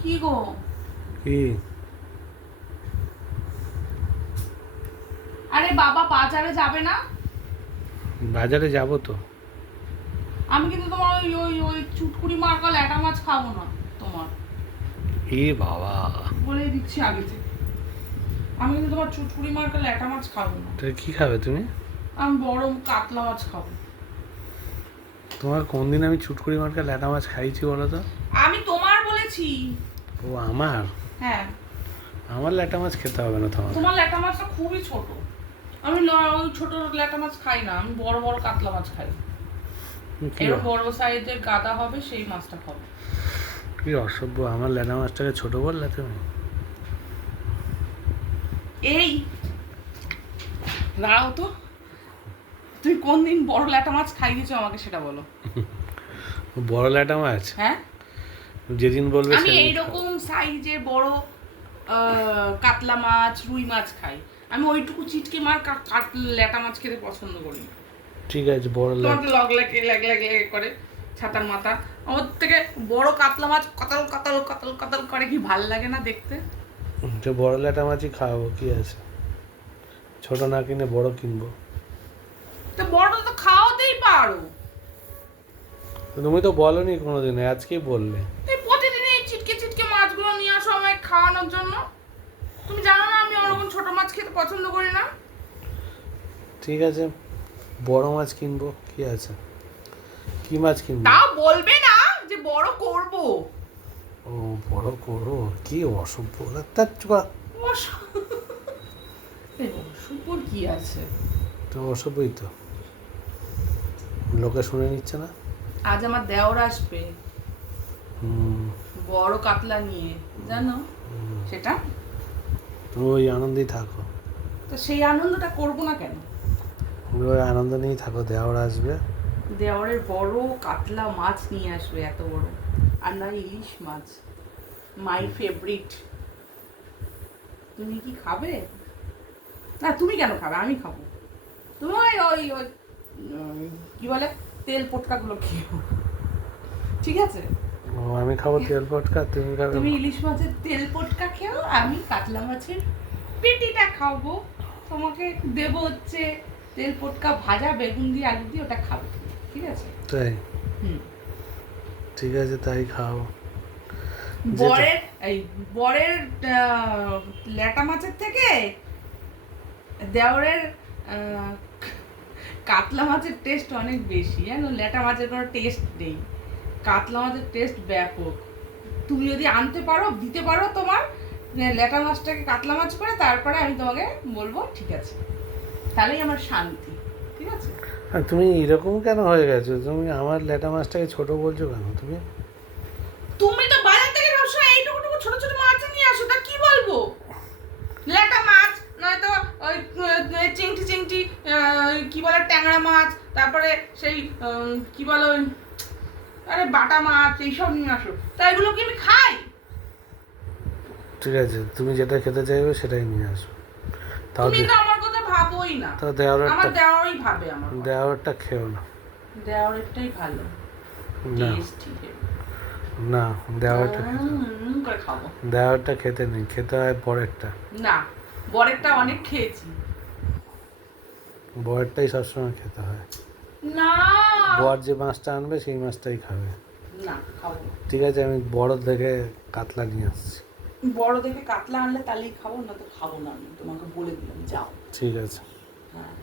কি গো? কি? আরে বাবা বাজারে যাবে না? বাজারে যাব তো। আমি কিন্তু তোমার ওই ওই ওই চুটকুড়ি মার্কা ল্যাটা মাছ খাবো না তোমার। এ বাবা, বলে দিচ্ছি আগে থেকে। আমি কিন্তু তোমার চুটকুড়ি মার্কা ল্যাটা মাছ খাবো না। তো কি খাবে তুমি? আমি বড় কাতলা মাছ খাবো। তোমার কোন দিন আমি চুটকুড়ি মার্কা ল্যাটা মাছ খাইছি বলো তো? আমি তোমার বলেছি। ও আমার? হ্যাঁ, আমার ল্যাটা মাছ খেতে হবে না তোমার। তোমার ল্যাটা মাছটা খুবই ছোট। আমি ওই ছোট ল্যাটা মাছ খাই না, আমি বড় বড় কাতলা মাছ খাই। কি এর বড় সাইজের গাদা হবে সেই মাছটা খাবো। কি অসভ্য, আমার ল্যাটা মাছটাকে ছোট বললে তুমি? এই দাঁড়াও তো, তুমি কোন দিন বড় ল্যাটা মাছ খাইয়েছো আমাকে সেটা বলো। বড় ল্যাটা মাছ হ্যাঁ, যেদিন বলবে আমি সেদিন এইরকম সাইজের বড় কাতলা মাছ রুই মাছ খাই। আমি ওইটুকু চিটকে মার ল্যাটা মাছ খেতে পছন্দ করি না। ঠিক আছে, বড় ল্যাটা। তোমাকে লগ লাগে লেগ লেগ লেগ করে ছাতার মাথা। আমার থেকে বড় কাতলা মাছ কতল কতল কতল কতল করে কি ভাল লাগে না দেখতে? তো বড় ল্যাটা মাছই খাওয়াবো, কি আছে? ছোট না কিনে বড় কিনবো। তো বড় তো খাওয়াতেই পারো। তো তুমি তো বলনি কোনোদিন, আজকেই বললে। এই প্রতিদিন এই চিটকে চিটকে মাছগুলো নিয়ে আসো আমায় খাওয়ানোর জন্য। তুমি জানো না আমি ওরকম ছোট মাছ খেতে পছন্দ করি না। ঠিক আছে, বড় মাছ কিনবো, কি আছে? কি মাছ কিনবো? তাও বলবে না যে বড় করব। ও, বড় করো? কি অসভ্য, তার চুয়া। সুপুর কি আছে? তো অসভ্যই তো, লোকে শুনে নিচ্ছে না। আজ আমার দেওর আসবে হুম, বড় কাতলা নিয়ে, জানো সেটা? তুমি ওই আনন্দেই থাকো। তো সেই আনন্দটা করবো না কেন? তুমি ওই আনন্দ নিয়েই থাকো, দেওর আসবে। দেওরের বড় কাতলা মাছ নিয়ে আসবে, এত বড়। আর না ইলিশ মাছ, মাই ফেভারিট। তুমি কি খাবে? না তুমি কেন খাবে, আমি খাবো। তুমি ওই ওই ওই কি বলে তেল পটকাগুলো খেও, ঠিক আছে? ও, আমি খাবো তেল পটকা, তুমি খাবে? তুমি ইলিশ মাছের তেল পটকা খেও, আমি কাতলা মাছের পেটিটা খাবো। তোমাকে দেবো হচ্ছে তেল পটকা ভাজা বেগুন দিয়ে আলু দিয়ে, ওটা খাবে তুমি, ঠিক আছে? তাই? হুম। ঠিক আছে, তাই খাও। বরের এই বরের ল্যাটা মাছের থেকে দেওরের আহ, কাতলা মাছের টেস্ট অনেক বেশি, জানো? ল্যাটা মাছের কোনো টেস্ট নেই, কাতলা মাছের টেস্ট ব্যাপক। তুমি যদি আনতে পারো, দিতে পারো তোমার ল্যাটা মাছটাকে কাতলা মাছ করে, তারপরে আমি তোমাকে বলবো ঠিক আছে, তাহলেই আমার শান্তি, ঠিক আছে? আর তুমি এরকম কেন হয়ে গেছো? তুমি আমার ল্যাটা মাছটাকে ছোট বলছো কেন তুমি? তুমি তো বাজার থেকে সবসময় এইটুকু ছোট ছোট মাছ নিয়ে আসো, তা কি বলবো? ল্যাটা মাছ নয়তো ওই চিংটি চিংটি কি বলে ট্যাংরা মাছ, তারপরে সেই কি বলে ওই আরে বাটা মাছ, এইসব নিয়ে আসো। তা এগুলো কি আমি খাই? ঠিক আছে, তুমি যেটা খেতে চাইবে সেটাই নিয়ে আসো। তাও তুমি তো আমার কথা ভাবোই না। তাও আমার দেওয়ারটা, দেওয়ারই ভাবে আমার কথা। দেওয়ারটা খেও না। দেওয়ারেরটাই ভালো, না টেস্টি। না, দেওয়ারটা খেতে, করে খাবো। দেওয়ারটা খেতে নেই, খেতে হয় পরেরটা। না, বরেরটা অনেক খেয়েছি। বরেরটাই সবসময় খেতে হয়। না বর যে মাছটা আনবে সেই মাছটাই খাবে। না, খাবো না। ঠিক আছে, আমি বড় দেখে কাতলা নিয়ে আসছি। বড় দেখে কাতলা আনলে তাহলেই খাবো, না তো খাবো না, আমি তোমাকে বলে দিলাম, যাও। ঠিক আছে। হ্যাঁ।